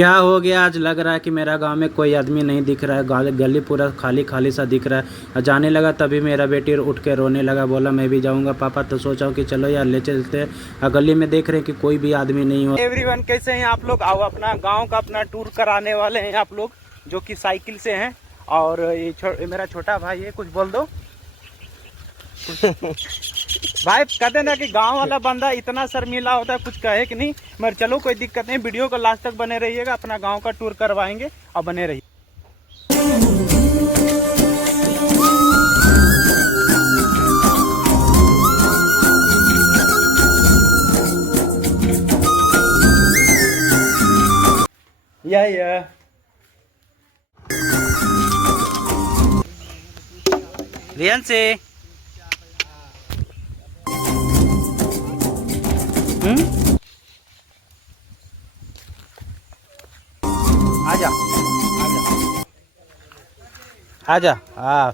क्या हो गया आज? लग रहा है कि मेरा गांव में कोई आदमी नहीं दिख रहा है। गली पूरा खाली खाली सा दिख रहा है। जाने लगा तभी मेरा बेटी उठ के रोने लगा, बोला मैं भी जाऊंगा पापा। तो सोचा कि चलो यार ले चलते हैं। गली में देख रहे हैं कि कोई भी आदमी नहीं हो। एवरीवन, कैसे हैं आप लोग? आओ अपना गाँव का अपना टूर कराने वाले हैं आप लोग, जो कि साइकिल से हैं। और ये मेरा छोटा भाई है, कुछ बोल दो भाई। कहते ना कि गांव वाला बंदा इतना शर्मीला होता है, कुछ कहे कि नहीं। मगर चलो कोई दिक्कत नहीं, वीडियो को लास्ट तक बने रहिएगा। अपना गांव का टूर करवाएंगे और बने रहिए। या रियन से आजा आजा आजा। हाँ